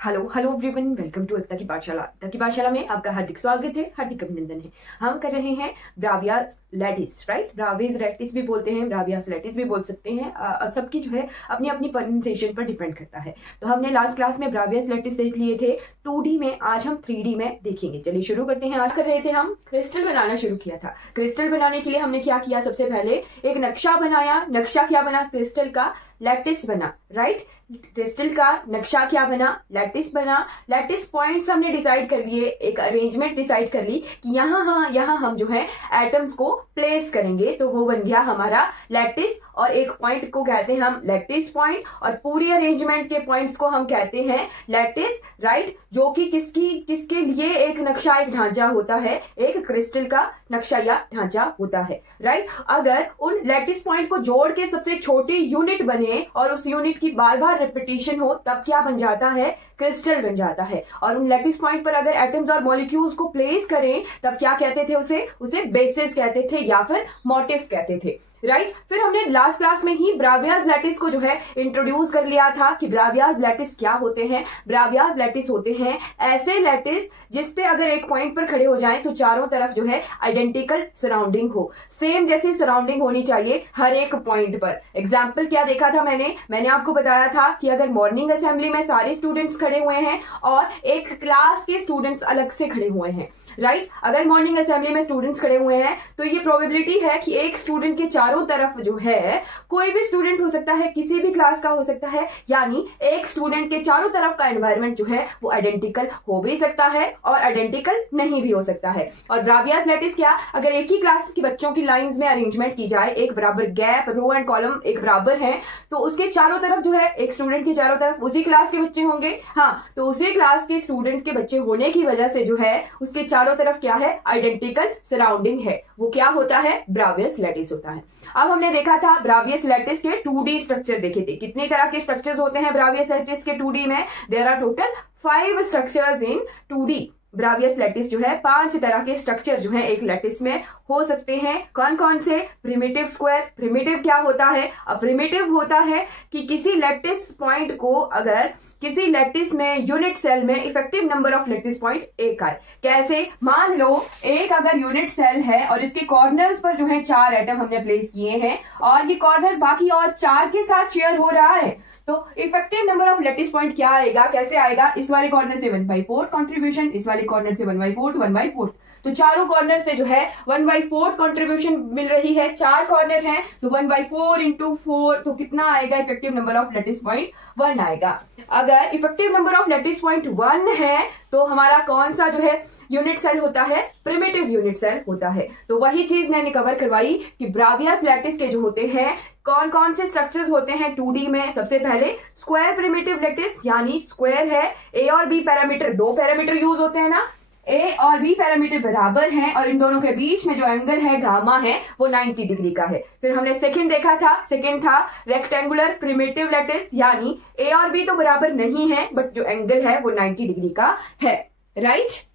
Hello hello everyone, welcome to Ekta की पाठशाला। एकता की पाठशाला में आपका हार्दिक स्वागत है, हार्दिक अभिनंदन है। हम कर रहे हैं ब्रावियास लैटिस, राइट। ब्रावियास लैटिस भी बोलते हैं, ब्रावियास लैटिस भी बोल सकते हैं। सबकी जो है अपनी अपनी प्रोनाउंसिएशन पर डिपेंड करता है। तो हमने लास्ट क्लास में ब्रावियास लैटिस देख लिए थे 2D में, आज हम 3D में देखेंगे। चलिए शुरू करते हैं। आज कर रहे थे हम क्रिस्टल बनाना शुरू किया था। क्रिस्टल बनाने के लिए हमने क्या किया, सबसे पहले एक नक्शा बनाया। नक्शा क्या बना, क्रिस्टल का लैटिस बना, राइट। क्रिस्टल का नक्शा क्या बना, लैटिस बना। लैटिस पॉइंट्स हमने डिसाइड कर लिए, एक अरेंजमेंट डिसाइड कर ली कि यहाँ हम जो है एटम्स को प्लेस करेंगे, तो वो बन गया हमारा लैटिस। और एक पॉइंट को कहते हैं हम लैटिस पॉइंट, और पूरी अरेंजमेंट के पॉइंट्स को हम कहते हैं लैटिस, राइट। जो कि किसके लिए एक नक्शा, एक ढांचा होता है, एक क्रिस्टल का नक्शा या ढांचा होता है, राइट। अगर उन लैटिस पॉइंट को जोड़ के सबसे छोटी यूनिट बने और उस यूनिट की बार बार रिपीटिशन हो, तब क्या बन जाता है, क्रिस्टल बन जाता है। और उन लैटिस पॉइंट पर अगर एटम्स और मॉलिक्यूल्स को प्लेस करें, तब क्या कहते थे, उसे बेसिस कहते थे या फिर मोटिव कहते थे, राइट। फिर हमने लास्ट क्लास में ही ब्रावियास लैटिस को जो है इंट्रोड्यूस कर लिया था कि ब्रावियास लैटिस क्या होते हैं। ब्रावियास लैटिस होते हैं ऐसे लैटिस जिसपे अगर एक पॉइंट पर खड़े हो जाएं तो चारों तरफ जो है आइडेंटिकल सराउंडिंग हो, सेम जैसी सराउंडिंग होनी चाहिए हर एक पॉइंट पर। एग्जाम्पल क्या देखा था मैंने आपको बताया था कि अगर मॉर्निंग असेंबली में सारे स्टूडेंट्स खड़े हुए हैं और एक क्लास के स्टूडेंट्स अलग से खड़े हुए हैं, राइट। अगर मॉर्निंग असेंबली में स्टूडेंट्स खड़े हुए हैं तो ये प्रोबेबिलिटी है कि एक स्टूडेंट के चारों तरफ जो है, कोई भी स्टूडेंट हो सकता है, किसी भी क्लास का हो सकता है, यानी एक स्टूडेंट के चारों तरफ का एनवायरनमेंट जो है वो आइडेंटिकल हो भी सकता है और आइडेंटिकल नहीं भी हो सकता है। और ब्रावियास लैटिस क्या, अगर एक ही क्लास के बच्चों की लाइंस में अरेंजमेंट की जाए, एक बराबर गैप, रो एंड कॉलम एक बराबर है, तो उसके चारों तरफ जो है, एक स्टूडेंट के चारों तरफ उसी क्लास के बच्चे होंगे। हाँ, तो उसी क्लास के स्टूडेंट के बच्चे होने की वजह से जो है उसके चारों तरफ क्या है, आइडेंटिकल सराउंडिंग है। वो क्या होता है, ब्रावियास लैटिस होता है। अब हमने देखा था ब्रावियास लैटिस के 2D स्ट्रक्चर देखे थे। कितनी तरह के स्ट्रक्चर्स होते हैं ब्रावियास लैटिस के 2D में, there are total 5 structures in 2D। Bravais lattice जो है 5 तरह के स्ट्रक्चर जो है एक लैटिस में हो सकते हैं। कौन कौन से, प्रिमिटिव स्क्वायर। प्रिमिटिव क्या होता है, प्रिमिटिव होता है कि किसी लैटिस पॉइंट को अगर किसी लैटिस में यूनिट सेल में effective number of lattice point एक आए। कैसे, मान लो एक अगर यूनिट सेल है और इसके कॉर्नर्स पर जो है 4 एटम हमने प्लेस किए हैं और ये कॉर्नर बाकी और 4 के साथ शेयर हो रहा है, तो effective number of lattice point क्या आएगा, कैसे आएगा, इस वाले कॉर्नर से 1/4 कंट्रीब्यूशन, इस वाले कॉर्नर से 1/4, तो चारों कॉर्नर से जो है 1/4 कंट्रीब्यूशन मिल रही है। 4 कॉर्नर हैं तो 1/4 × 4, तो कितना आएगा, effective number of lattice point 1 आएगा। अगर effective number of lattice point 1 है तो हमारा कौन सा जो है यूनिट सेल होता है, प्रिमिटिव यूनिट सेल होता है। तो वही चीज मैंने कवर करवाई कि ब्रावियास लैटिस के जो होते हैं कौन कौन से स्ट्रक्चर्स होते हैं 2D में। सबसे पहले स्क्वायर प्रिमिटिव लैटिस, यानी स्क्वायर है, ए और बी पैरामीटर, 2 पैरामीटर यूज होते हैं ना, ए और बी पैरामीटर बराबर हैं और इन दोनों के बीच में जो एंगल है गामा है वो 90 डिग्री का है। फिर हमने सेकंड देखा था, सेकंड था रेक्टेंगुलर प्रिमिटिव लैटिस, यानी ए और बी तो बराबर नहीं है बट जो एंगल है वो 90 डिग्री का है, राइट।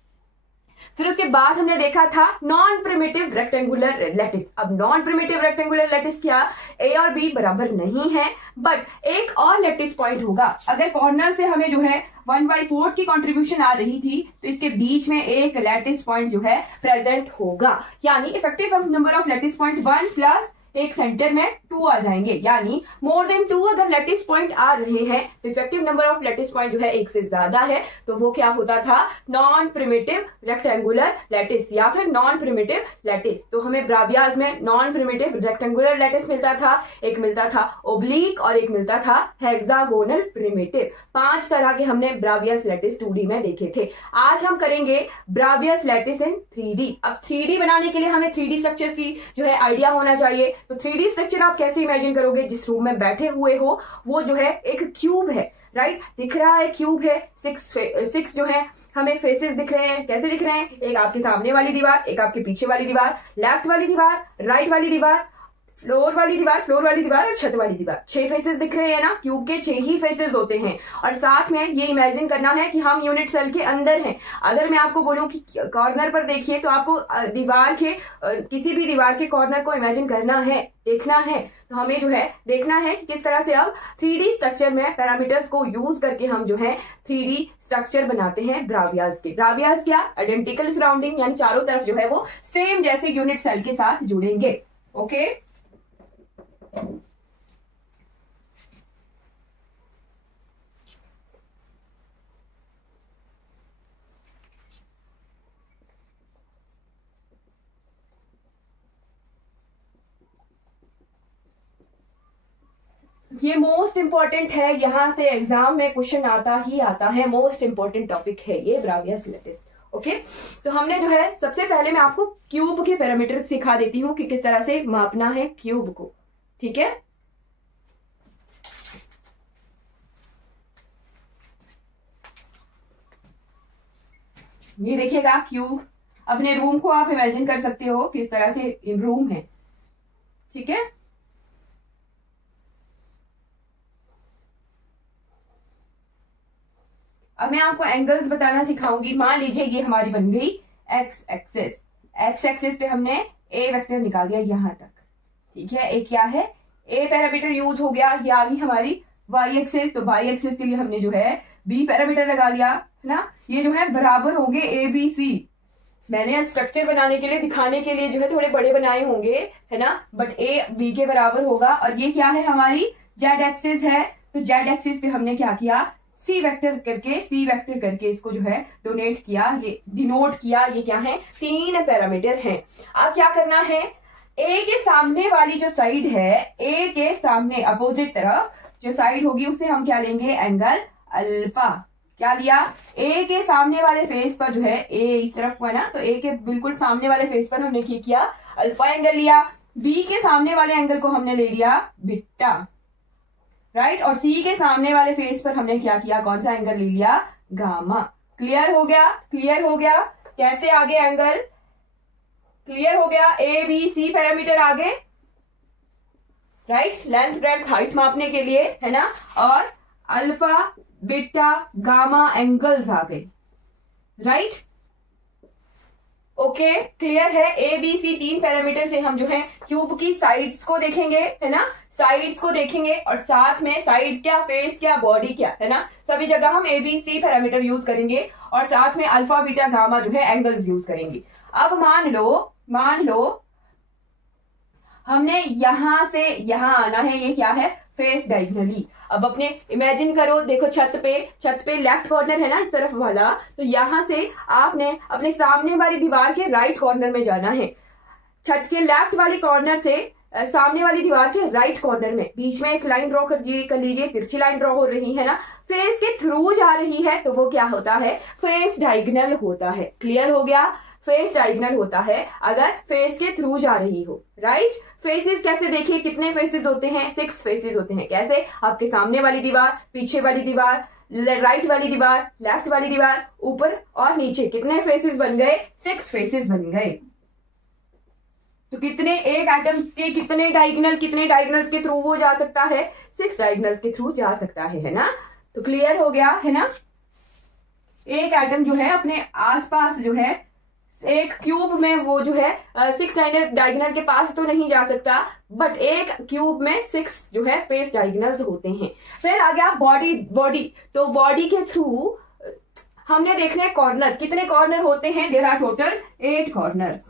फिर उसके बाद हमने देखा था नॉन प्रिमिटिव रेक्टेंगुलर लैटिस। अब नॉन प्रिमिटिव रेक्टेंगुलर लैटिस क्या, ए और बी बराबर नहीं है बट एक और लैटिस पॉइंट होगा। अगर कॉर्नर से हमें जो है 1/4 की कंट्रीब्यूशन आ रही थी तो इसके बीच में एक लैटिस पॉइंट जो है प्रेजेंट होगा, यानी effective number of lattice point 1 plus एक सेंटर में 2 आ जाएंगे, यानी मोर देन 2 अगर लैटिस पॉइंट आ रहे हैं तो effective number of lattice point जो है 1 से ज्यादा है, तो वो क्या होता था, नॉन प्रिमिटिव रेक्टेंगुलर लैटिस या फिर नॉन प्रिमिटिव लैटिस। तो हमें ब्रावियास में नॉन प्रिमिटिव रेक्टेंगुलर लैटिस मिलता था, एक मिलता था ओब्लिक और एक मिलता था हेक्सागोनल प्रिमिटिव। 5 तरह के हमने ब्रावियास लैटिस 2D में देखे थे। आज हम करेंगे ब्रावियास लैटिस इन 3D। अब 3D बनाने के लिए हमें 3D स्ट्रक्चर की जो है आइडिया होना चाहिए। तो 3D स्ट्रक्चर आप कैसे इमेजिन करोगे, जिस रूम में बैठे हुए हो वो जो है एक क्यूब है, राइट, दिख रहा है क्यूब है, 6 जो है हमें फेसेस दिख रहे हैं। कैसे दिख रहे हैं, एक आपके सामने वाली दीवार, एक आपके पीछे वाली दीवार, लेफ्ट वाली दीवार, राइट वाली दीवार, फ्लोर वाली दीवार और छत वाली दीवार, 6 फेसेस दिख रहे हैं ना, क्यूब के 6 ही फेसेस होते हैं। और साथ में ये इमेजिन करना है कि हम यूनिट सेल के अंदर हैं। अगर मैं आपको बोलूं कि कॉर्नर पर देखिए, तो आपको दीवार के किसी भी दीवार के कॉर्नर को इमेजिन करना है, देखना है। तो हमें जो है देखना है कि किस तरह से अब 3D स्ट्रक्चर में पैरामीटर्स को यूज करके हम जो है 3D स्ट्रक्चर बनाते हैं ब्रावियाज के। ब्रावियाज क्या, आइडेंटिकल सराउंडिंग, यानी चारों तरफ जो है वो सेम जैसे यूनिट सेल के साथ जुड़ेंगे। ओके, ये मोस्ट इंपॉर्टेंट है, यहां से एग्जाम में क्वेश्चन आता ही आता है, मोस्ट इंपॉर्टेंट टॉपिक है ये ब्रावियस लैटिस। ओके, तो हमने जो है सबसे पहले मैं आपको क्यूब के पैरामीटर सिखा देती हूं कि किस तरह से मापना है क्यूब को। ठीक है, ये देखिएगा क्यूब, अपने रूम को आप इमेजिन कर सकते हो किस तरह से रूम है। ठीक है, अब मैं आपको एंगल्स बताना सिखाऊंगी। मान लीजिए ये हमारी बन गई एक्स एक्सिस, एक्स एक्सिस पे हमने ए वेक्टर निकाल दिया यहां तक। ठीक है, ए क्या है, ए पैरामीटर यूज हो गया। ये आ गई हमारी वाई एक्सिस, तो वाई एक्सिस के लिए हमने जो है बी पैरामीटर लगा लिया, है ना। ये जो है बराबर होंगे ए बी सी। मैंने स्ट्रक्चर बनाने के लिए, दिखाने के लिए जो है थोड़े बड़े बनाए होंगे, है ना, बट ए बी के बराबर होगा। और ये क्या है, हमारी जेड एक्सिस है, तो जेड एक्सिस पे हमने क्या किया, सी वेक्टर करके इसको जो है डोनेट किया, ये डिनोट किया। ये क्या है, 3 पैरामीटर हैं। अब क्या करना है, ए के सामने वाली जो साइड है, ए के सामने अपोजिट तरफ जो साइड होगी उसे हम क्या लेंगे, एंगल अल्फा। क्या लिया, ए के सामने वाले फेस पर जो है, ए इस तरफ को है ना, तो ए के बिल्कुल सामने वाले फेस पर हमने क्या किया, अल्फा एंगल लिया। बी के सामने वाले एंगल को हमने ले लिया बीटा, राइट। और सी के सामने वाले फेस पर हमने क्या किया, कौन सा एंगल ले लिया, गामा। क्लियर हो गया, क्लियर हो गया। कैसे आगे एंगल, क्लियर हो गया। ए बी सी पैरामीटर आगे, राइट, लेंथ ब्रेड्थ हाइट मापने के लिए, है ना। और अल्फा बीटा गामा एंगल्स आ गए, राइट। ओके, क्लियर है। ए बी सी 3 पैरामीटर से हम जो है क्यूब की साइड्स को देखेंगे, है ना, साइड्स को देखेंगे। और साथ में साइड्स क्या, फेस क्या, बॉडी क्या, है ना, सभी जगह हम A B C parameter use करेंगे। और साथ में अल्फा बीटा गामा जो है एंगल्स यूज करेंगे। अब मान लो हमने यहां से यहां आना है, ये क्या है, फेस डायगोनली। अब अपने इमेजिन करो, देखो छत पे लेफ्ट कॉर्नर है ना, इस तरफ वाला, तो यहां से आपने अपने सामने वाली दीवार के राइट कॉर्नर में जाना है। छत के लेफ्ट वाले कॉर्नर से सामने वाली दीवार के राइट कॉर्नर में बीच में एक लाइन ड्रॉ कर लीजिए, तिरछी लाइन ड्रॉ हो रही है ना, फेस के थ्रू जा रही है, तो वो क्या होता है, फेस डायगोनल होता है। क्लियर हो गया, फेस डायगोनल होता है अगर फेस के थ्रू जा रही हो, राइट। फेसेस कैसे देखिए, कितने फेसेस होते हैं, 6 फेसेस होते हैं। कैसे, आपके सामने वाली दीवार, पीछे वाली दीवार, राइट वाली दीवार, लेफ्ट वाली दीवार, ऊपर और नीचे, कितने फेसेस बन गए, 6 फेसेस बन गए। तो कितने, एक एटम के कितने डायगोनल्स के थ्रू वो जा सकता है, 6 डायगोनल्स के थ्रू जा सकता है ना। तो क्लियर हो गया, है ना। एक एटम जो है अपने आसपास जो है एक क्यूब में वो जो है 6 डायगोनल के पास तो नहीं जा सकता, बट एक क्यूब में 6 जो है फेस डायगोनल्स होते हैं। फिर आ गया बॉडी, तो बॉडी के थ्रू हमने देखने कॉर्नर, कितने कॉर्नर होते हैं, देयर आर टोटल 8 कॉर्नर्स।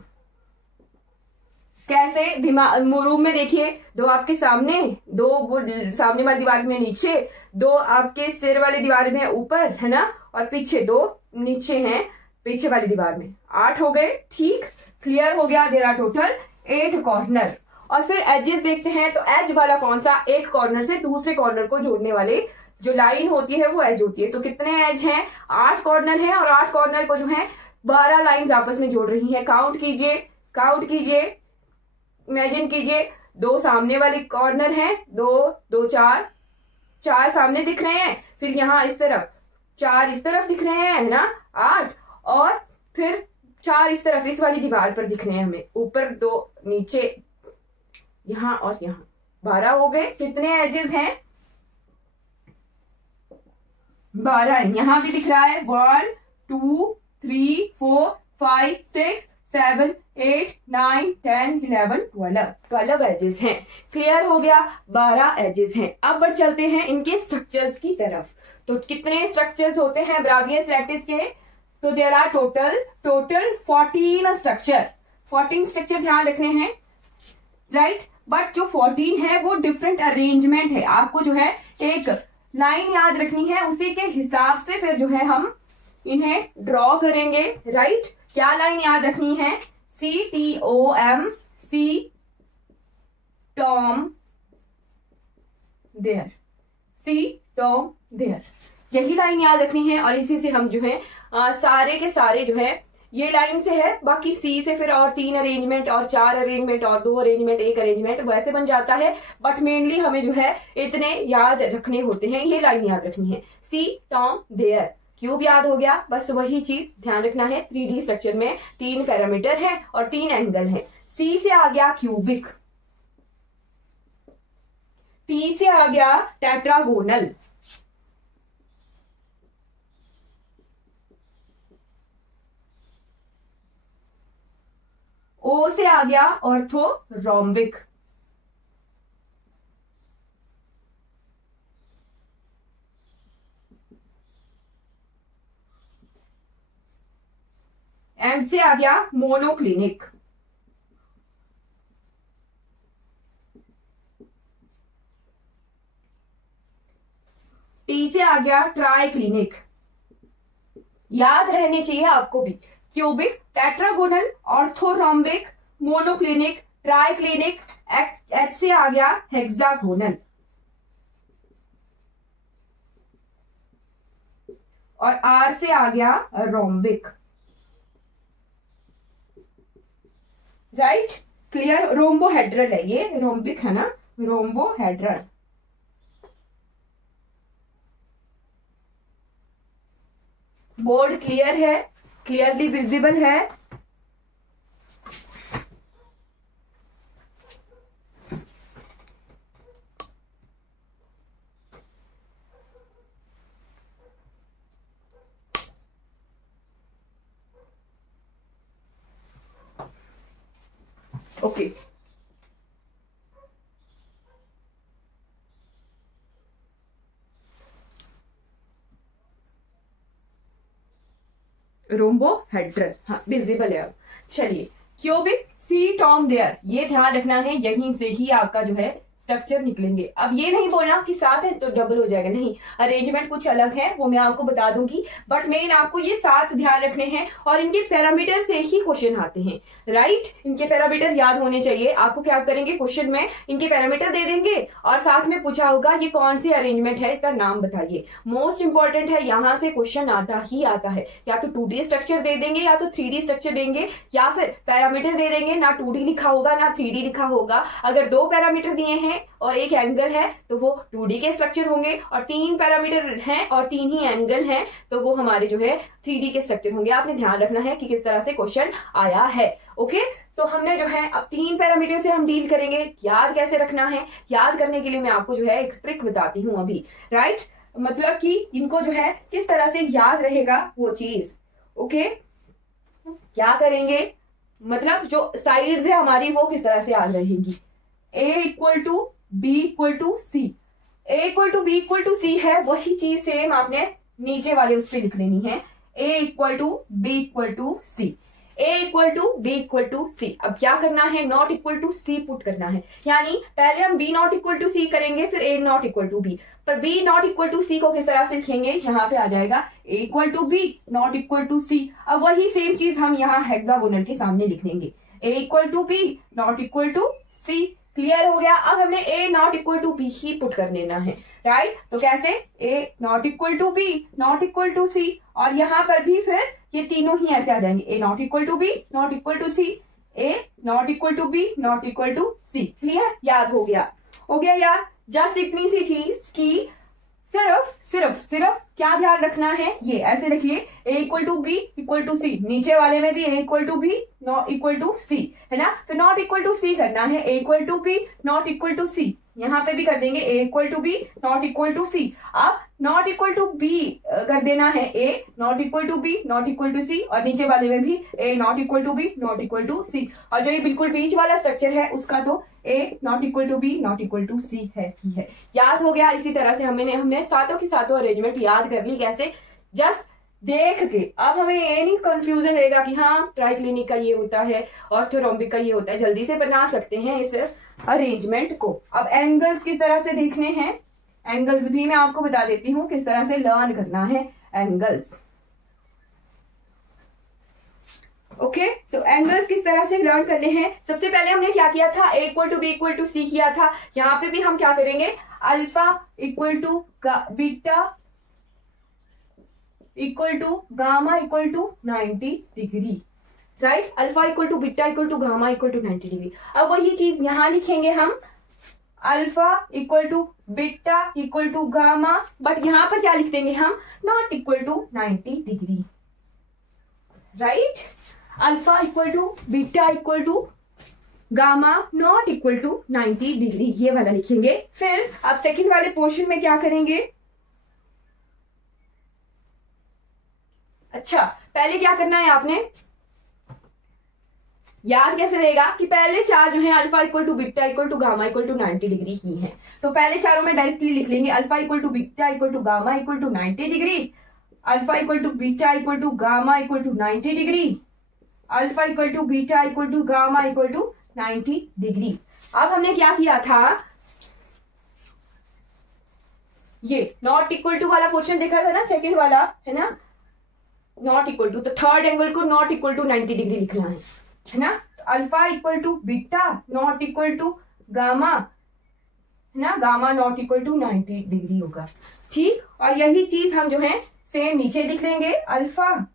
कैसे, रूम में देखिए, 2 आपके सामने, 2 वो सामने वाली दीवार में नीचे, 2 आपके सिर वाली दीवार में ऊपर, है ना, और पीछे 2 नीचे हैं पीछे वाली दीवार में, 8 हो गए। ठीक, क्लियर हो गया, देयर आर टोटल 8 कॉर्नर। और फिर एजेस देखते हैं, तो एज वाला कौन सा, एक कॉर्नर से दूसरे कॉर्नर को जोड़ने वाले जो लाइन होती है वो एज होती है। तो कितने एज हैं, 8 कॉर्नर हैं, और 8 कॉर्नर को जो है 12 लाइंस आपस में जोड़ रही हैं। काउंट कीजिए, इमेजिन कीजिए, 2 सामने वाले कॉर्नर हैं, 2 4 सामने दिख रहे हैं, फिर यहाँ इस तरफ 4 इस तरफ दिख रहे हैं, है ना, 8, और फिर 4 इस तरफ इस वाली दीवार पर दिख रहे हैं हमें, ऊपर 2 नीचे यहाँ और यहाँ 12 हो गए। कितने एजेस हैं? 12 है। यहाँ भी दिख रहा है 1 2 3 4 5 6 7 8 9 10 11 12 एजेस हैं। क्लियर हो गया? 12 एजेस हैं। अब बढ़ चलते हैं इनके स्ट्रक्चर्स की तरफ। तो कितने स्ट्रक्चर्स होते हैं ब्रावियस लैटिस के? तो there are total 14 structure. 14 structure ध्यान रखने हैं, राइट। बट जो 14 है वो डिफरेंट अरेंजमेंट है। आपको जो है एक लाइन याद रखनी है, उसी के हिसाब से फिर जो है हम इन्हें ड्रॉ करेंगे, राइट। क्या लाइन याद रखनी है? CTOM, C Tom there, C Tom there, यही लाइन याद रखनी है। और इसी से हम जो है सारे के सारे जो है ये लाइन से है, बाकी सी से फिर और 3 अरेंजमेंट और 4 अरेंजमेंट और 2 अरेंजमेंट 1 अरेंजमेंट वैसे बन जाता है। बट मेनली हमें जो है इतने याद रखने होते हैं, ये लाइन याद रखनी है। सी टॉम देयर, क्यूब याद हो गया, बस वही चीज ध्यान रखना है। 3D स्ट्रक्चर में 3 पैरामीटर है और 3 एंगल है। सी से आ गया क्यूबिक, टी से आ गया टेट्रागोनल, ओ से आ गया ऑर्थोरोम्बिक, एम से आ गया मोनोक्लिनिक, टी से आ गया ट्राइक्लिनिक। याद रहने चाहिए आपको भी, cubic, tetragonal, orthorhombic, monoclinic, triclinic. H से आ गया हेक्सागोनल और आर से आ गया रोम्बिक, राइट। क्लियर? रोम्बोहेड्रल है ये, रोम्बिक है ना, रोम्बोहेड्रल। बोर्ड क्लियर है? क्लियरली विजिबल है? ओके, रोम्बोहेड्रल, हाँ विजिबल है अब। चलिए, क्यूबिक, सी टॉम देयर, ये ध्यान रखना है, यहीं से ही आपका जो है स्ट्रक्चर निकलेंगे। अब ये नहीं बोलना कि 7 है तो डबल हो जाएगा, नहीं, अरेंजमेंट कुछ अलग है, वो मैं आपको बता दूंगी। बट मेन आपको ये 7 ध्यान रखने हैं और इनके पैरामीटर से ही क्वेश्चन आते हैं, राइट। इनके पैरामीटर याद होने चाहिए। आपको क्या करेंगे, क्वेश्चन में इनके पैरामीटर दे देंगे और साथ में पूछा होगा ये कौन सी अरेंजमेंट है, इसका नाम बताइए। मोस्ट इंपॉर्टेंट है, यहां से क्वेश्चन आता ही आता है। या तो 2D स्ट्रक्चर दे देंगे या तो 3D स्ट्रक्चर देंगे, या फिर पैरामीटर दे देंगे, ना 2D लिखा होगा ना 3D लिखा होगा। अगर 2 पैरामीटर दिए हैं और 1 एंगल है तो वो 2D के स्ट्रक्चर होंगे, और 3 पैरामीटर हैं और 3 ही एंगल हैं तो वो हमारे जो है 3D के स्ट्रक्चर होंगे। आपने ध्यान रखना है कि किस तरह से क्वेश्चन आया है। ओके, तो हमने जो है अब 3 पैरामीटर से हम डील करेंगे। याद कैसे रखना है, याद करने के लिए मैं आपको जो है एक ट्रिक बताती हूँ अभी, राइट। मतलब कि इनको जो है किस तरह से याद रहेगा वो चीज। ओके, क्या करेंगे, मतलब जो साइड्स है हमारी वो किस तरह से याद रहेंगी। A equal to B equal to C, A equal to B equal to C है, वही चीज सेम आपने नीचे वाले उस पर लिख देनी है। A equal to B equal to C, A equal to B equal to C. अब क्या करना है, not equal to C put करना है, यानी पहले हम B not equal to C करेंगे, फिर A not equal to B। पर B not equal to C को किस तरह से लिखेंगे, यहाँ पे आ जाएगा A equal to B not equal to C. अब वही सेम चीज हम यहाँ हेक्सागोनल के सामने लिख देंगे, A equal to B not equal to C. Clear हो गया? अब हमने A not equal to B ही पुट कर देना है, राइट। तो कैसे, A not equal to B not equal to C, और यहाँ पर भी फिर ये तीनों ही ऐसे आ जाएंगे, A not equal to B not equal to C, A not equal to B not equal to C। Clear? याद हो गया? हो गया यार। जस्ट इतनी सी चीज की सिर्फ सिर्फ सिर्फ क्या ध्यान रखना है, ये ऐसे रखिए, a equal to B equal to C, नीचे वाले में भी a equal to B not equal to C, है ना। तो नॉट इक्वल टू सी करना है, a equal to B not equal to C, यहाँ पे भी कर देंगे a equal to B not equal to C. अब नॉट इक्वल टू बी कर देना है a not equal to B not equal to C, और नीचे वाले में भी a not equal to B not equal to C, और जो ये बिल्कुल बीच वाला स्ट्रक्चर है उसका तो a not equal to B not equal to C है ही है। याद हो गया। इसी तरह से हमने सातों की सातों अरेंजमेंट याद कर ली, कैसे, जस्ट देख के। अब हमें ये नहीं कंफ्यूजन रहेगा कि हाँ ट्राइक्लिनिक का ये होता है, ऑर्थोरोम्बिक का ये होता है, जल्दी से बना सकते हैं इस अरेंजमेंट को। अब एंगल्स किस तरह से देखने हैं, एंगल्स भी मैं आपको बता देती हूँ किस तरह से लर्न करना है एंगल्स। ओके तो एंगल्स किस तरह से लर्न करने हैं, सबसे पहले हमने क्या किया था, a equal to B equal to C किया था। यहाँ पे भी हम क्या करेंगे, alpha equal to beta equal to gamma equal to 90 degree, right. Alpha equal to beta equal to gamma equal to 90 degree. अब वही चीज यहां लिखेंगे हम, alpha equal to beta equal to gamma, but यहां पर क्या लिख देंगे हम, not equal to 90 degree, right. Alpha equal to beta equal to gamma not equal to 90 degree, ये वाला लिखेंगे। फिर अब सेकंड वाले पोर्शन में क्या करेंगे, अच्छा पहले क्या करना है आपने, याद कैसे रहेगा कि पहले चार जो है alpha equal to beta equal to gamma equal to 90 degree ही है, तो पहले चारों में डायरेक्टली लिख लेंगे, alpha equal to beta equal to gamma equal to 90 degree, alpha equal to beta equal to gamma equal to 90 degree, alpha equal to beta equal to gamma equal to 90 degree. अब हमने क्या किया था, ये not equal to वाला portion देखा था ना, सेकंड वाला है ना, नॉट इक्वल टू, तो थर्ड एंगल को नॉट इक्वल टू 90 डिग्री लिखना है ना। तो alpha equal to beta not equal to gamma, है ना, gamma not equal to 90 degree होगा, ठीक। और यही चीज हम जो है सेम नीचे लिख लेंगे, alpha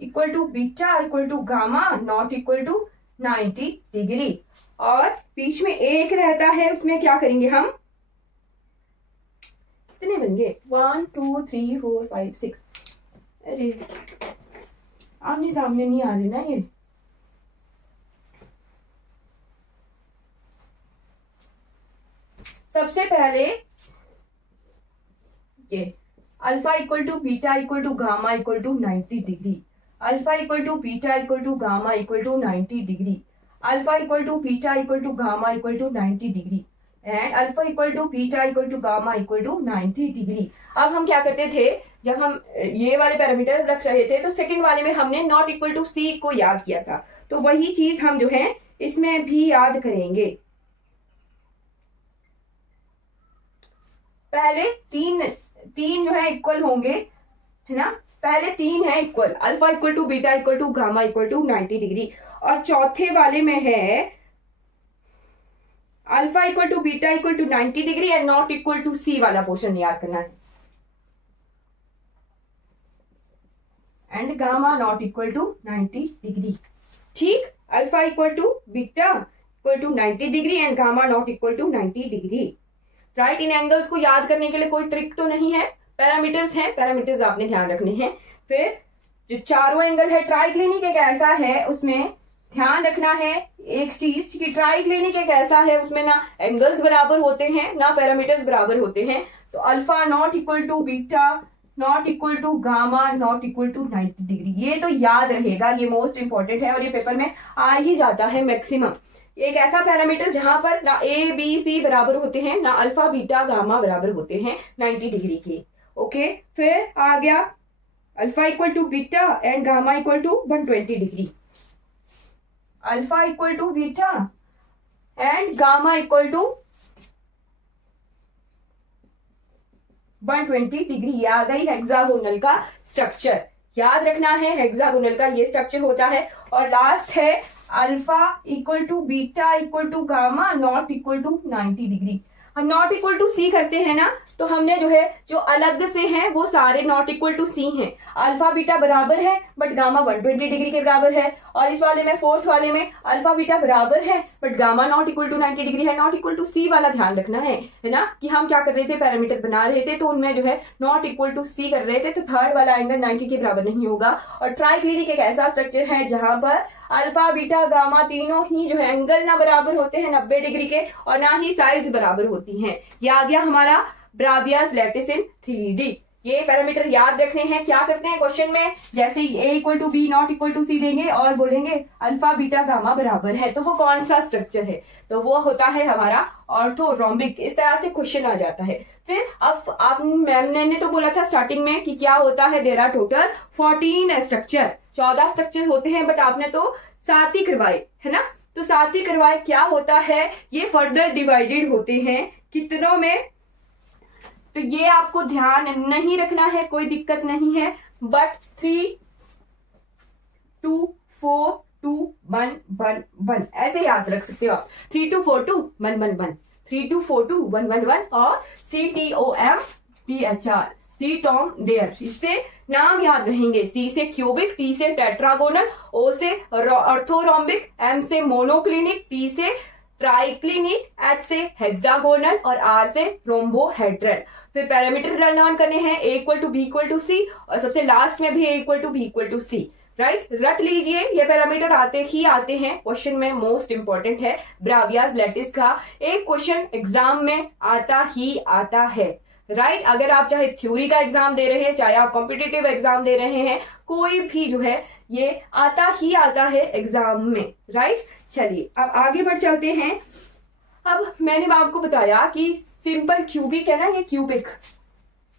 equal to beta equal to gamma not equal to 90 degree, और बीच में एक रहता है, उसमें क्या करेंगे हम, कितने बन गए, 1 2 3 4 5 6, अरे आमने सामने नहीं आ रहे ना ये, सबसे पहले ये alpha equal to beta equal to gamma equal to 90 degree, alpha equal to beta equal to gamma equal to 90 degree, alpha equal to beta equal to gamma equal to 90 degree, and alpha equal to beta equal to gamma equal to 90 degree. अब हम क्या करते थे, जब हम ये वाले parameter रख रहे थे तो सेकंड वाले में हमने नॉट इक्वल टू सी को याद किया था, तो वही चीज हम जो है इसमें भी याद करेंगे। पहले तीन जो है इक्वल होंगे, है ना, पहले तीन है equal, alpha equal to beta equal to gamma equal to 90 degree, और चौथे वाले में है alpha equal to beta equal to 90 degree and not equal to C वाला पोर्शन याद करना है, and gamma not equal to 90 degree, ठीक। Alpha equal to beta equal to 90 degree and gamma not equal to 90 degree, right. इन angles को याद करने के लिए कोई ट्रिक तो नहीं है, पैरामीटर्स हैं, पैरामीटर्स आपने ध्यान रखने हैं। फिर जो चारों एंगल है, ट्राइक्लिनिक एक ऐसा है, उसमें ध्यान रखना है एक चीज कि ट्राइक्लिनिक एक ऐसा है, उसमें ना एंगल्स बराबर होते हैं ना पैरामीटर्स बराबर होते हैं, तो alpha not equal to beta not equal to gamma not equal to 90 degree, ये तो याद रहेगा, ये मोस्ट इंपॉर्टेंट है और ये पेपर में आ ही जाता है मैक्सिमम। एक ऐसा पैरामीटर जहां पर ना ए बी सी बराबर होते हैं, ना अल्फा बीटा गामा बराबर होते हैं 90 डिग्री के, ओके। फिर आ गया alpha equal to beta and gamma equal to 120 degree, alpha equal to beta and gamma equal to 120 degree, ये आ गई हेक्सागोनल का स्ट्रक्चर, याद रखना है हेक्सागोनल का ये स्ट्रक्चर होता है। और लास्ट है alpha equal to beta equal to gamma not equal to 90 degree. हम नॉट इक्वल टू सी करते हैं ना, तो हमने जो है जो अलग से हैं वो सारे नॉट इक्वल टू सी हैं। अल्फा बीटा बराबर है बट गामा 120 डिग्री के बराबर है, और इस वाले में फोर्थ वाले में अल्फा बीटा बराबर है but gamma not equal to 90 degree है। नॉट इक्वल टू सी वाला ध्यान रखना है ना, कि हम क्या कर रहे थे, पैरामीटर बना रहे थे तो उनमें जो है नॉट इक्वल टू सी कर रहे थे, तो थर्ड वाला एंगल 90 के बराबर नहीं होगा। और ट्राइक्लिनिक एक ऐसा स्ट्रक्चर है जहां पर अल्फा बीटा गामा तीनों ही जो है एंगल ना बराबर होते हैं 90 डिग्री के, और ना ही साइड्स बराबर होती हैं। ये आ गया हमारा ब्रावियास लैटिस इन 3D। ये पैरामीटर याद रखने हैं। क्या करते हैं क्वेश्चन में, जैसे a equal to B not equal to C देंगे और बोलेंगे अल्फा बीटा गामा बराबर है, तो वो कौन सा स्ट्रक्चर है, तो वो होता है हमारा ऑर्थोरोम्बिक। इस तरह से क्वेश्चन आ जाता है। फिर अब आप मैम ने तो बोला था स्टार्टिंग में कि क्या होता है, there are total 14 structure, 14 structure होते हैं, बट आपने तो 7 ही करवाए है ना, तो 7 ही करवाए। क्या होता है, ये फर्दर डिवाइडेड होते हैं कितनों में, तो ये आपको ध्यान नहीं रखना है, कोई दिक्कत नहीं है, बट 3 2 4 2 1 1 1 ऐसे याद रख सकते हो आप। 3 2 4 2 1 1 1, 3 2 4 2 1 1 1, और CTOM THR C Tom there, इससे नाम याद रहेंगे। सी से क्यूबिक, टी से टेट्रागोनल, ओ से ऑर्थोरोम्बिक, एम से मोनोक्लिनिक, टी से ट्राइक्लिनिक, एच से हेक्सागोनल और आर से रोम्बोहेड्रल। फिर पैरामीटर लर्न करने हैं, A equal to B equal to C, और सबसे लास्ट में भी A equal to B equal to C. Right, रट लीजिए, ये पैरामीटर आते ही आते हैं क्वेश्चन में, मोस्ट इंपॉर्टेंट है ब्रावियास लैटिस का। एक क्वेश्चन एग्जाम में आता ही आता है। राइट, अगर आप चाहे थ्योरी का एग्जाम दे रहे हैं, चाहे आप कॉम्पिटिटिव एग्जाम दे रहे हैं, कोई भी जो है ये आता ही आता है एग्जाम में। राइट, चलिए अब आगे बढ़ चलते हैं। अब मैंने आपको बताया कि सिंपल क्यूबिक है ना, ये क्यूबिक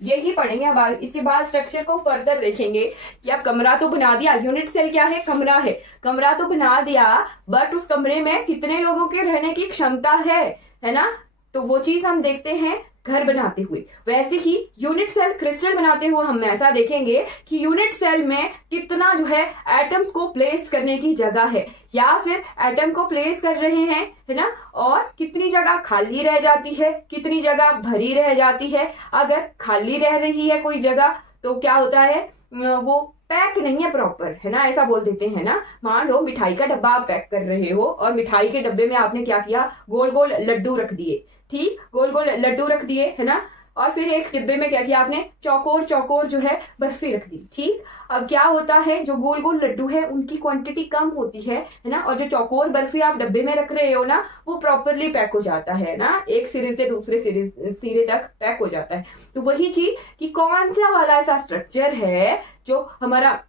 यही पढ़ेंगे। अब इसके बाद स्ट्रक्चर को फर्दर देखेंगे कि अब कमरा तो बना दिया, यूनिट सेल क्या है, कमरा है, कमरा तो बना दिया, बट उस कमरे में कितने लोगों के रहने की क्षमता है ना, तो वो चीज हम देखते हैं घर बनाते हुए। वैसे ही यूनिट सेल क्रिस्टल बनाते हुए हम ऐसा देखेंगे कि यूनिट सेल में कितना जो है एटम्स को प्लेस करने की जगह है, या फिर एटम को प्लेस कर रहे हैं है ना, और कितनी जगह खाली रह जाती है, कितनी जगह भरी रह जाती है। अगर खाली रह रही है कोई जगह तो क्या होता है, वो पैक नहीं है प्रॉपर है ना, ऐसा बोल देते हैं ना। मान लो मिठाई का डब्बा आप पैक कर रहे हो, और मिठाई के डब्बे में आपने क्या किया, गोल गोल लड्डू रख दिए, ठीक, गोल गोल लड्डू रख दिए है ना, और फिर एक डिब्बे में क्या किया आपने, चौकोर चौकोर जो है बर्फी रख दी। ठीक, अब क्या होता है, जो गोल गोल लड्डू है उनकी क्वांटिटी कम होती है ना, और जो चौकोर बर्फी आप डब्बे में रख रहे हो ना, वो प्रॉपरली पैक हो जाता है ना, एक सिरे से दूसरे सिरे तक पैक हो जाता है। तो वही चीज कि कौन सा वाला ऐसा स्ट्रक्चर है जो हमारा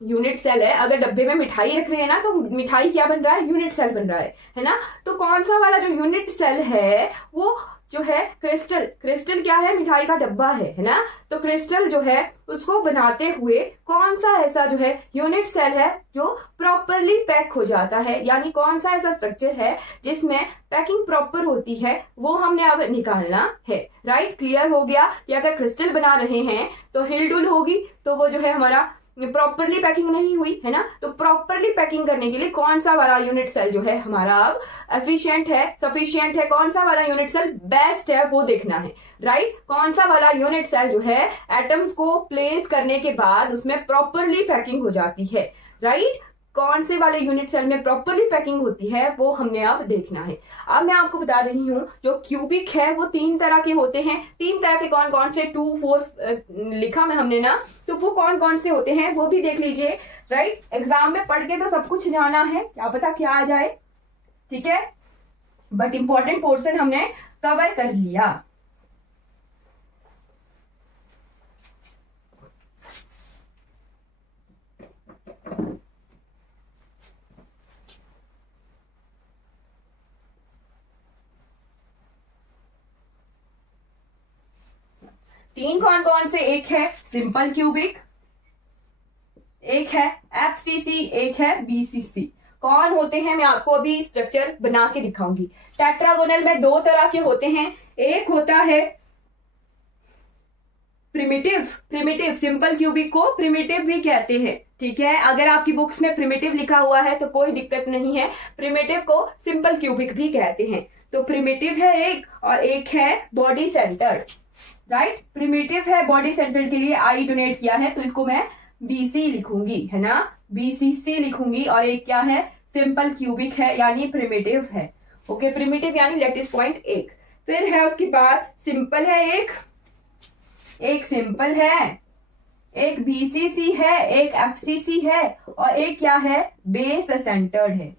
यूनिट सेल है। अगर डब्बे में मिठाई रख रहे हैं ना, तो मिठाई क्या बन रहा है, यूनिट सेल बन रहा है ना। तो कौन सा वाला जो यूनिट सेल है वो जो है क्रिस्टल, क्रिस्टल क्या है, मिठाई का डब्बा है ना। तो क्रिस्टल जो है उसको बनाते हुए कौन सा ऐसा जो है यूनिट सेल है जो प्रॉपरली पैक हो जाता है, यानी कौन सा ऐसा स्ट्रक्चर है जिसमें पैकिंग प्रॉपर होती है, वो हमने अब निकालना है। राइट, क्लियर हो गया कि अगर क्रिस्टल बना रहे हैं तो हिलडुल होगी, तो वो जो है हमारा प्रॉपरली पैकिंग नहीं हुई है ना। तो प्रॉपरली पैकिंग करने के लिए कौन सा वाला यूनिट सेल जो है हमारा अब एफिशिएंट है, सफिशिएंट है, कौन सा वाला यूनिट सेल बेस्ट है वो देखना है। राइट, कौन सा वाला यूनिट सेल जो है एटम्स को प्लेस करने के बाद उसमें प्रॉपरली पैकिंग हो जाती है। राइट, कौन से वाले यूनिट सेल में प्रॉपरली पैकिंग होती है वो हमने अब देखना है। अब मैं आपको बता रही हूँ जो क्यूबिक है वो 3 तरह के होते हैं। 3 तरह के कौन कौन से, 2 4 लिखा में हमने ना, तो वो कौन कौन से होते हैं वो भी देख लीजिए। राइट, एग्जाम में पढ़ के तो सब कुछ जाना है, क्या पता क्या आ जाए, ठीक है, बट इंपॉर्टेंट पोर्शन हमने कवर कर लिया। तीन कौन कौन से, एक है सिंपल क्यूबिक, एक है एफसीसी, एक है बीसीसी। कौन होते हैं मैं आपको अभी स्ट्रक्चर बना के दिखाऊंगी। टेट्रागोनल में 2 तरह के होते हैं, एक होता है प्रिमिटिव, प्रिमिटिव सिंपल क्यूबिक को प्रिमिटिव भी कहते हैं। ठीक है, अगर आपकी बुक्स में प्रिमिटिव लिखा हुआ है तो कोई दिक्कत नहीं है, प्रिमिटिव को सिंपल क्यूबिक भी कहते हैं। तो प्रिमिटिव है एक और एक है बॉडी सेंटर्ड, राइट। प्रिमिटिव है बॉडी सेंटर्ड के लिए आई डोनेट किया है, तो इसको मैं BC लिखूंगी, है ना, BCC लिखूंगी। और एक क्या है, सिंपल क्यूबिक है यानी प्रिमिटिव है। ओके, प्रिमिटिव यानी लैटिस पॉइंट एक। फिर है उसके बाद सिंपल है एक सिंपल है, एक BCC है, एक FCC है और एक क्या है, बेस सेंटर्ड है।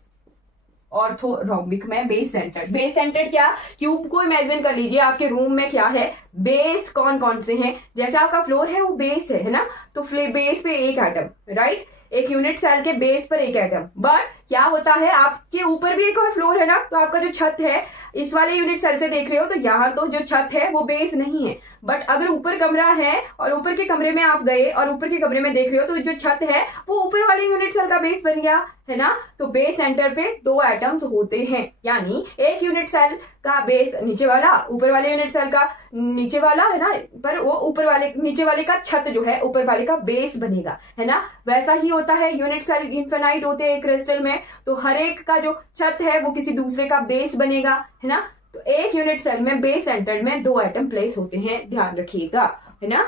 ऑर्थोरोम्बिक में बेस सेंटर्ड। बेस सेंटर्ड क्या, क्यूब को इमेजिन कर लीजिए, आपके रूम में क्या है, बेस कौन कौन से हैं, जैसे आपका फ्लोर है वो बेस है ना, तो बेस पे एक एटम, राइट, एक यूनिट सेल के बेस पर एक एटम। बट क्या होता है, आपके ऊपर भी एक और फ्लोर है ना, तो आपका जो छत है, इस वाले यूनिट सेल से देख रहे हो तो यहाँ तो जो छत है वो बेस नहीं है। बट अगर ऊपर कमरा है और ऊपर के कमरे में आप गए और ऊपर के कमरे में देख रहे हो तो जो छत है वो ऊपर वाले यूनिट सेल का बेस बन गया, है ना। तो बेस सेंटर पे 2 एटम्स होते हैं, यानी एक यूनिट सेल का बेस नीचे वाला, ऊपर वाले यूनिट सेल का नीचे वाला, है ना, पर वो ऊपर वाले नीचे वाले का छत जो है ऊपर वाले का बेस बनेगा, है ना। वैसा ही होता है, यूनिट सेल इनफिनाइट होते हैं क्रिस्टल में, तो हर एक का जो छत है वो किसी दूसरे का बेस बनेगा, है ना। तो एक यूनिट सेल में बेस सेंटर्ड में 2 एटम प्लेस होते हैं, ध्यान रखिएगा, है ना।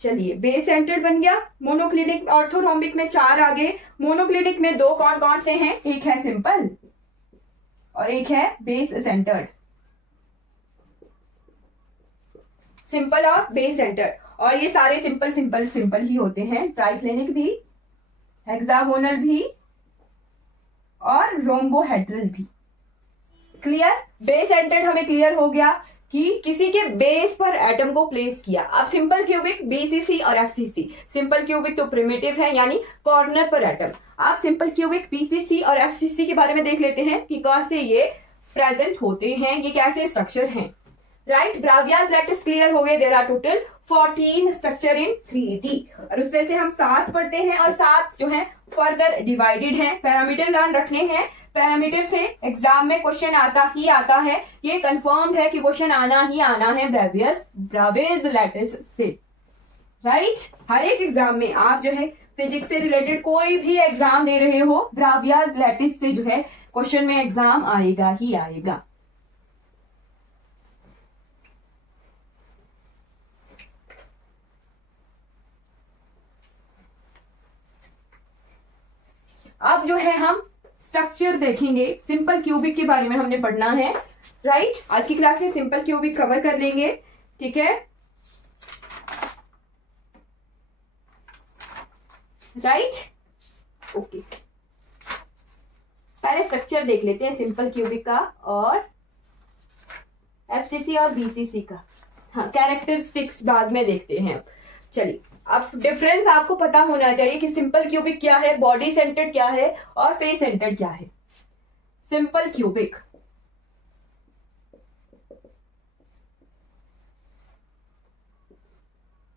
चलिए, बेस सेंटर्ड बन गया। मोनोक्लिनिक ऑर्थोरोम्बिक में 4 आ गए। मोनोक्लिनिक में 2 कौन कौन से हैं, एक है सिंपल और एक है बेस सेंटर्ड। सिंपल और बेस सेंटर्ड, और ये सारे सिंपल सिंपल सिंपल ही होते हैं। ट्राइक्लिनिक भी, हेक्सागोनल भी और रोम्बोहेड्रल भी। क्लियर, बेस सेंटर्ड हमें क्लियर हो गया कि किसी के बेस पर एटम को प्लेस किया। अब सिंपल क्यूबिक, BCC और FCC। सिंपल क्यूबिक तो प्रिमिटिव है यानी कॉर्नर पर एटम। आप सिंपल क्यूबिक, BCC और FCC के बारे में देख लेते हैं कि कहां से ये प्रेजेंट होते हैं, ये कैसे स्ट्रक्चर हैं, राइट। ब्रावियाज लैटिस क्लियर हो गए। There are total 14 structure in 3D और उसमें से हम 7 पढ़ते हैं और 7 जो है फर्दर डिवाइडेड हैं। पैरामीटर लर्न रखने हैं, पैरामीटर से एग्जाम में क्वेश्चन आता है, ये कंफर्म्ड है कि क्वेश्चन आना ही आना है ब्रावियाज लैटिस से, राइट। हर एक एग्जाम में आप जो है फिजिक्स से रिलेटेड कोई भी एग्जाम दे रहे हो, ब्रावियाज लैटिस से जो है क्वेश्चन में एग्जाम आएगा ही आएगा। अब जो है हम स्ट्रक्चर देखेंगे। सिंपल क्यूबिक के बारे में हमने पढ़ना है, राइट। आज की क्लास में सिंपल क्यूबिक कवर कर लेंगे, ठीक है, राइट, ओके। पहले स्ट्रक्चर देख लेते हैं सिंपल क्यूबिक का और FCC और BCC का। हाँ, कैरेक्टरिस्टिक्स बाद में देखते हैं। चलिए, अब डिफरेंस आपको पता होना चाहिए कि सिंपल क्यूबिक क्या है, बॉडी सेंटर्ड क्या है और फेस सेंटर्ड क्या है। सिंपल क्यूबिक,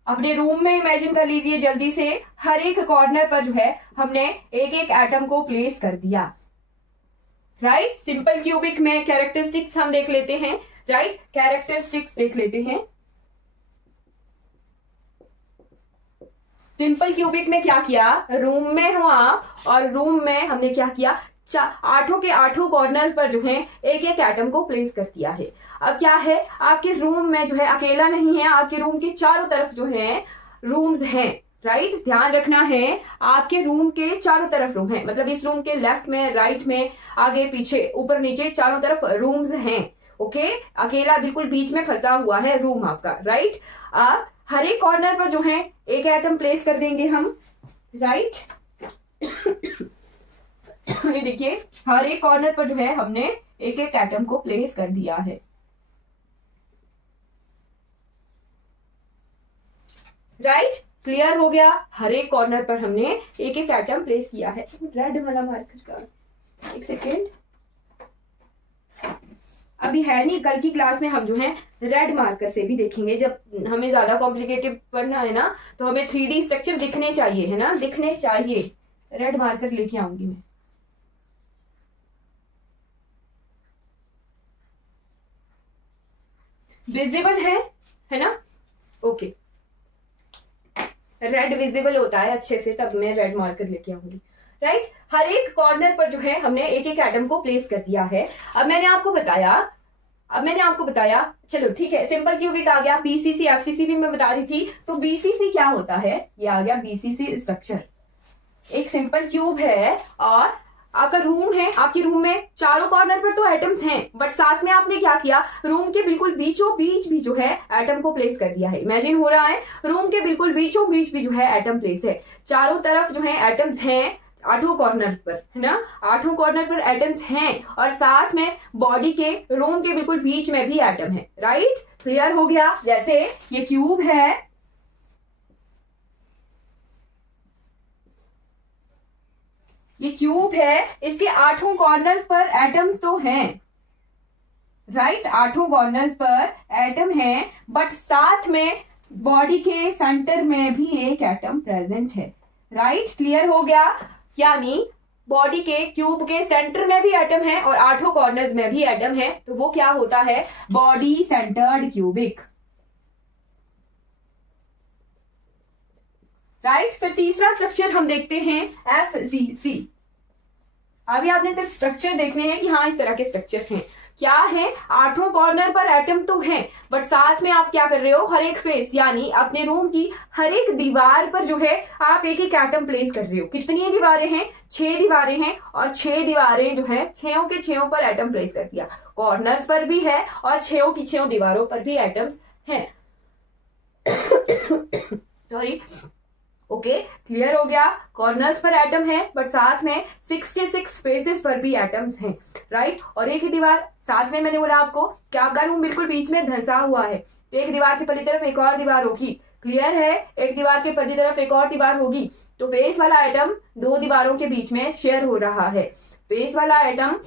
अपने रूम में इमेजिन कर लीजिए जल्दी से, हर एक कॉर्नर पर जो है हमने एक एक एटम को प्लेस कर दिया, राइट। सिंपल क्यूबिक में कैरेक्टरिस्टिक्स हम देख लेते हैं, राइट, कैरेक्टरिस्टिक्स देख लेते हैं। सिंपल क्यूबिक में क्या किया, रूम में हो आप और रूम में हमने क्या किया, 8 के 8 कॉर्नर पर जो है एक एक एटम को प्लेस कर दिया है। अब क्या है, आपके रूम में जो है अकेला नहीं है, आपके रूम के चारों तरफ जो है रूम्स हैं, राइट। ध्यान रखना है, आपके रूम के चारों तरफ रूम है, मतलब इस रूम के लेफ्ट में, राइट में, आगे पीछे, ऊपर नीचे, चारों तरफ रूम्स हैं, ओके। अकेला बिल्कुल बीच में फंसा हुआ है रूम आपका, राइट। अब हर एक कॉर्नर पर जो है एक एटम प्लेस कर देंगे हम, राइट। ये देखिए, हर एक कॉर्नर पर जो है हमने एक एक एटम को प्लेस कर दिया है, राइट। क्लियर हो गया, हर एक कॉर्नर पर हमने एक एक एटम प्लेस किया है। रेड वाला मार्कर का एक सेकेंड, अभी है नहीं, कल की क्लास में हम जो है रेड मार्कर से भी देखेंगे। जब हमें ज्यादा कॉम्प्लिकेटेड पढ़ना है ना, तो हमें 3D स्ट्रक्चर दिखने चाहिए, है ना, दिखने चाहिए। रेड मार्कर लेके आऊंगी मैं। विजिबल है ना, ओके। रेड विजिबल होता है अच्छे से, तब मैं रेड मार्कर लेके आऊंगी, राइट। हर एक कॉर्नर पर जो है हमने एक एक एटम को प्लेस कर दिया है। अब मैंने आपको बताया अब मैंने आपको बताया, चलो ठीक है, सिंपल क्यूबिक आ गया, बीसीसी एफसीसी भी मैं बता रही थी। तो बीसीसी क्या होता है, ये आ गया बीसीसी स्ट्रक्चर। एक सिंपल क्यूब है और आपका रूम है, आपके रूम में चारों कॉर्नर पर तो एटम्स हैं, बट साथ में आपने क्या किया, रूम के बिल्कुल बीचों बीच भी जो है एटम को प्लेस कर दिया है। इमेजिन हो रहा है रूम के बिल्कुल बीचों बीच भी जो है एटम प्लेस है, चारों तरफ जो है एटम्स हैं, 8 कॉर्नर पर, है ना, 8 कॉर्नर पर एटम्स हैं और साथ में बॉडी के रूम के बिल्कुल बीच में भी एटम है। राइट, क्लियर हो गया। जैसे ये क्यूब है, ये क्यूब है, इसके 8 कॉर्नर्स पर एटम्स तो हैं, राइट, 8 कॉर्नर्स पर एटम हैं, बट साथ में बॉडी के सेंटर में भी एक एटम प्रेजेंट है। राइट, क्लियर हो गया। यानी बॉडी के क्यूब के सेंटर में भी एटम है और 8 कॉर्नर्स में भी एटम है, तो वो क्या होता है, बॉडी सेंटर्ड क्यूबिक। राइट, फिर तीसरा स्ट्रक्चर हम देखते हैं एफसीसी। अभी आपने सिर्फ स्ट्रक्चर देखने हैं कि हाँ इस तरह के स्ट्रक्चर हैं। क्या है, 8 कॉर्नर पर एटम तो हैं, बट साथ में आप क्या कर रहे हो, हर एक फेस यानी अपने रूम की हर एक दीवार पर जो है आप एक एक एटम प्लेस कर रहे हो। कितनी दीवारें हैं, 6 दीवारें हैं और 6 दीवारें जो है 6 के 6 पर एटम प्लेस कर दिया, कॉर्नर्स पर भी है और 6 की 6 दीवारों पर भी एटम्स हैं। सॉरी, ओके, क्लियर हो गया। कॉर्नर्स पर एटम है बट साथ में 6 के 6 फेसेस पर भी एटम्स हैं। राइट, और एक ही दीवार, साथ में मैंने बोला आपको कि आपका रूम बिल्कुल बीच में धंसा हुआ है, एक दीवार की पल्ली तरफ एक और दीवार होगी, क्लियर है, एक दीवार के पल्ली तरफ एक और दीवार होगी, तो फेस वाला एटम 2 दीवारों के बीच में शेयर हो रहा है, फेस वाला एटम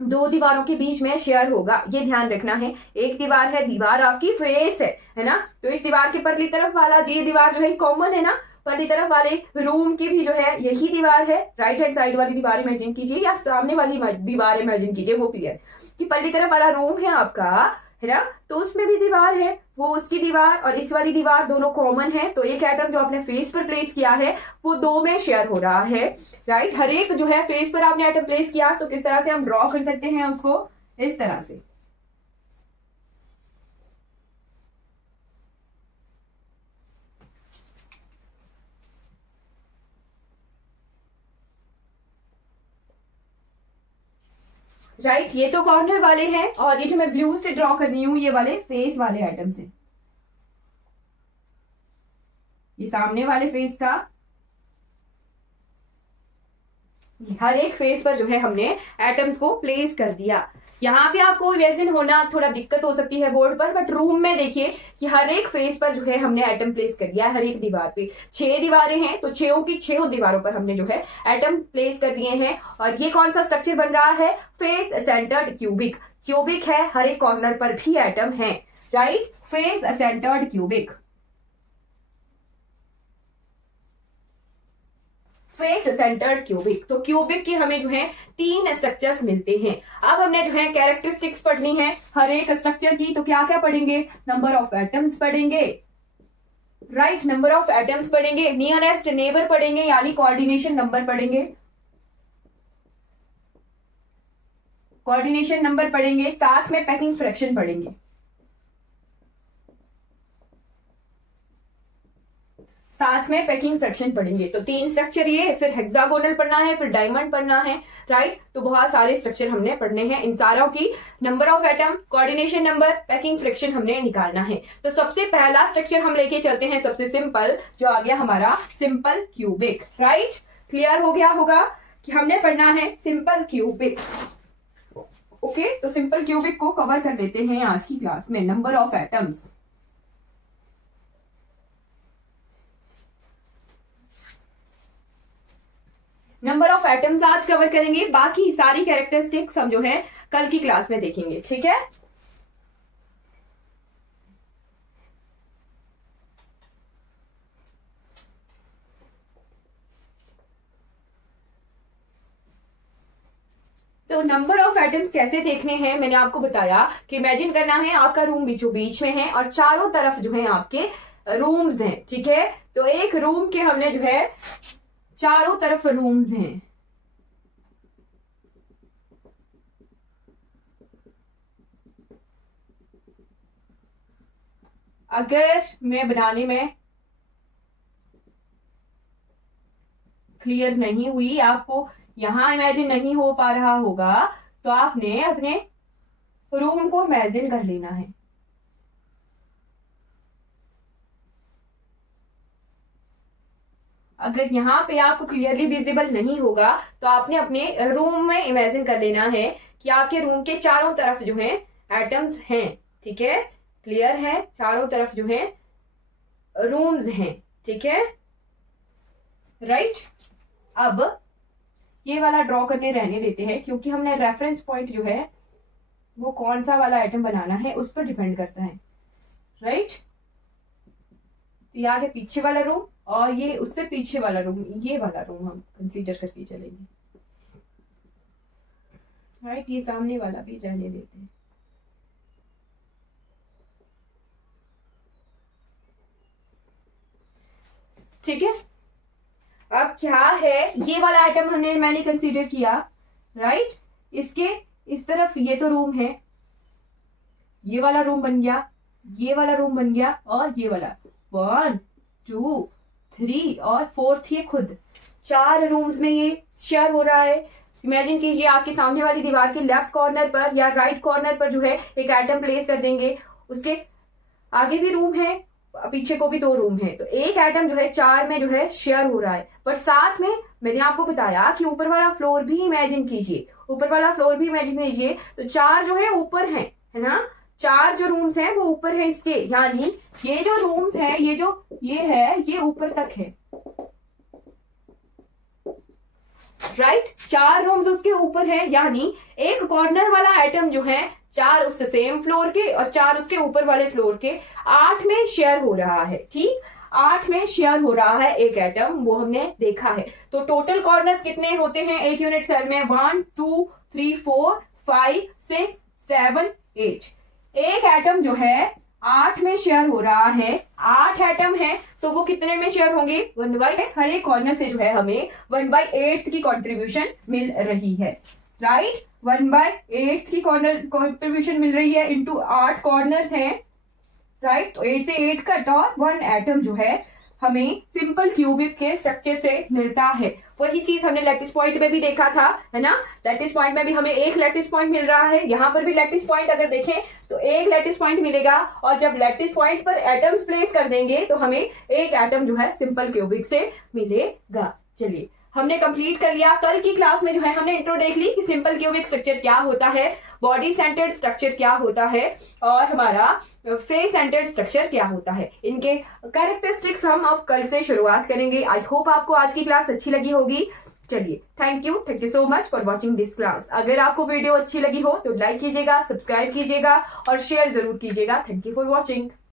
2 दीवारों के बीच में शेयर होगा, ये ध्यान रखना है। एक दीवार है, दीवार आपकी फेस है ना, तो इस दीवार के परली तरफ वाला ये दीवार जो है कॉमन है ना, परली तरफ वाले रूम की भी जो है यही दीवार है। राइट हैंड साइड वाली दीवार इमेजिन कीजिए या सामने वाली दीवार इमेजिन कीजिए, वो क्लियर कि परली तरफ वाला रूम है आपका, है ना, तो उसमें भी दीवार है, वो उसकी दीवार और इस वाली दीवार दोनों कॉमन है, तो एक एटम जो आपने फेस पर प्लेस किया है वो 2 में शेयर हो रहा है। राइट, हर एक जो है फेस पर आपने एटम प्लेस किया, तो किस तरह से हम ड्रॉ कर सकते हैं उसको, इस तरह से। राइट, ये तो कॉर्नर वाले हैं और ये जो मैं ब्लू से ड्रॉ कर रही हूं ये वाले फेस वाले एटम्स हैं, ये सामने वाले फेस का, हर एक फेस पर जो है हमने एटम्स को प्लेस कर दिया। यहाँ पे आपको इमेजिन होना थोड़ा दिक्कत हो सकती है बोर्ड पर, बट रूम में देखिए कि हर एक फेस पर जो है हमने एटम प्लेस कर दिया है, हर एक दीवार पे 6 दीवारें हैं, तो 6 की 6 दीवारों पर हमने जो है एटम प्लेस कर दिए हैं। और ये कौन सा स्ट्रक्चर बन रहा है, फेस सेंटर्ड क्यूबिक। क्यूबिक है, हर एक कॉर्नर पर भी एटम है। Right, face centred cubic, face centred cubic. तो क्यूबिक के हमें जो है 3 स्ट्रक्चर्स मिलते हैं। अब हमने जो है कैरेक्टरिस्टिक्स पढ़नी है हर एक स्ट्रक्चर की, तो क्या क्या पढ़ेंगे, नंबर ऑफ एटम्स पढ़ेंगे, राइट, नंबर ऑफ एटम्स पढ़ेंगे, नियरेस्ट नेबर पढ़ेंगे यानी कोऑर्डिनेशन नंबर पढ़ेंगे, कोऑर्डिनेशन नंबर पढ़ेंगे, साथ में पैकिंग फ्रैक्शन पढ़ेंगे। साथ में पैकिंग फ्रैक्शन पढ़ेंगे। तो 3 स्ट्रक्चर ये, फिर हेक्सागोनल पढ़ना है, फिर डायमंड पढ़ना है। राइट, तो बहुत सारे स्ट्रक्चर हमने पढ़ने हैं, इन सारों की number of atom, coordination number, packing fraction हमने निकालना है। तो सबसे पहला स्ट्रक्चर हम लेके चलते हैं, सबसे सिंपल जो आ गया हमारा सिंपल क्यूबिक। राइट, क्लियर हो गया होगा कि हमने पढ़ना है सिंपल क्यूबिक। ओके, तो सिंपल क्यूबिक को कवर कर लेते हैं आज की क्लास में। Number of atoms, number of atoms आज कवर करेंगे, बाकी सारी कैरेक्टरिस्टिक्स हम जो है कल की क्लास में देखेंगे। ठीक है, तो नंबर ऑफ एटम्स कैसे देखने हैं मैंने आपको बताया कि इमेजिन करना है आपका रूम बीचों बीच में है और चारों तरफ जो है आपके रूम्स हैं। ठीक है, तो एक रूम के हमने जो है चारों तरफ रूम्स हैं, अगर मैं बनाने में क्लियर नहीं हुई, आपको यहां इमेजिन नहीं हो पा रहा होगा, तो आपने अपने रूम को इमेजिन कर लेना है। अगर यहाँ पे आपको क्लियरली विजिबल नहीं होगा तो आपने अपने रूम में इमेजिन कर लेना है कि आपके रूम के चारों तरफ जो है एटम्स हैं। ठीक है, क्लियर है? चारों तरफ जो है रूम्स हैं। ठीक है, राइट। अब ये वाला ड्रॉ करने रहने देते हैं, क्योंकि हमने रेफरेंस पॉइंट जो है वो कौन सा वाला आइटम बनाना है उस पर डिपेंड करता है, राइट। ये आगे पीछे वाला रूम और ये उससे पीछे वाला रूम, ये वाला रूम हम कंसीडर करके चलेंगे, राइट। ये सामने वाला भी रहने देते हैं। ठीक है, अब क्या है, ये वाला आइटम मैंने कंसीडर किया, राइट। इसके इस तरफ ये तो रूम है, ये वाला रूम बन गया, ये वाला रूम बन गया, और ये वाला 1 2 3 और 4th ये खुद 4 रूम्स में ये शेयर हो रहा है। इमेजिन कीजिए आपके सामने वाली दीवार के लेफ्ट कॉर्नर पर या राइट कॉर्नर पर जो है एक आइटम प्लेस कर देंगे, उसके आगे भी रूम है, पीछे को भी 2 रूम है, तो एक आइटम जो है 4 में जो है शेयर हो रहा है। पर साथ में मैंने आपको बताया कि ऊपर वाला फ्लोर भी इमेजिन कीजिए, ऊपर वाला फ्लोर भी इमेजिन कीजिए, तो 4 जो है ऊपर है ना, 4 जो रूम्स हैं वो ऊपर है इसके, यानी ये जो रूम्स है, ये है ये ऊपर तक है, राइट। 4 रूम्स उसके ऊपर है, यानी एक कॉर्नर वाला आइटम जो है 4 उस सेम फ्लोर के और 4 उसके ऊपर वाले फ्लोर के 8 में शेयर हो रहा है। ठीक, 8 में शेयर हो रहा है एक एटम, वो हमने देखा है। तो टोटल कॉर्नर्स कितने होते हैं एक यूनिट सेल में? 1 2 3 4 5 6 7 8। एक एटम जो है 8 में शेयर हो रहा है, 8 एटम है तो वो कितने में शेयर होंगे? 1/8। हर एक कॉर्नर से जो है हमें 1/8 की कंट्रीब्यूशन मिल रही है, राइट। 1/8 की कंट्रीब्यूशन मिल रही है इंटू 8 कॉर्नर्स हैं, राइट। तो 8 से 8 कट और 1 एटम जो है हमें सिंपल क्यूबिक के स्ट्रक्चर से मिलता है। वही चीज हमने लैटिस पॉइंट में भी देखा था, है ना। लैटिस पॉइंट में भी हमें एक लैटिस पॉइंट मिल रहा है, यहाँ पर भी लैटिस पॉइंट अगर देखें तो एक लैटिस पॉइंट मिलेगा, और जब लैटिस पॉइंट पर एटम्स प्लेस कर देंगे तो हमें एक एटम जो है सिंपल क्यूबिक से मिलेगा। चलिए, हमने कंप्लीट कर लिया। कल की क्लास में जो है हमने इंट्रो देख ली कि सिंपल क्यूबिक स्ट्रक्चर क्या होता है, बॉडी सेंटर्ड स्ट्रक्चर क्या होता है, और हमारा फेस सेंटर्ड स्ट्रक्चर क्या होता है। इनके कैरेक्टरिस्टिक्स हम अब कल से शुरुआत करेंगे। आई होप आपको आज की क्लास अच्छी लगी होगी। चलिए, thank you so much for watching this class. अगर आपको वीडियो अच्छी लगी हो तो लाइक कीजिएगा, सब्सक्राइब कीजिएगा और शेयर जरूर कीजिएगा। Thank you for watching.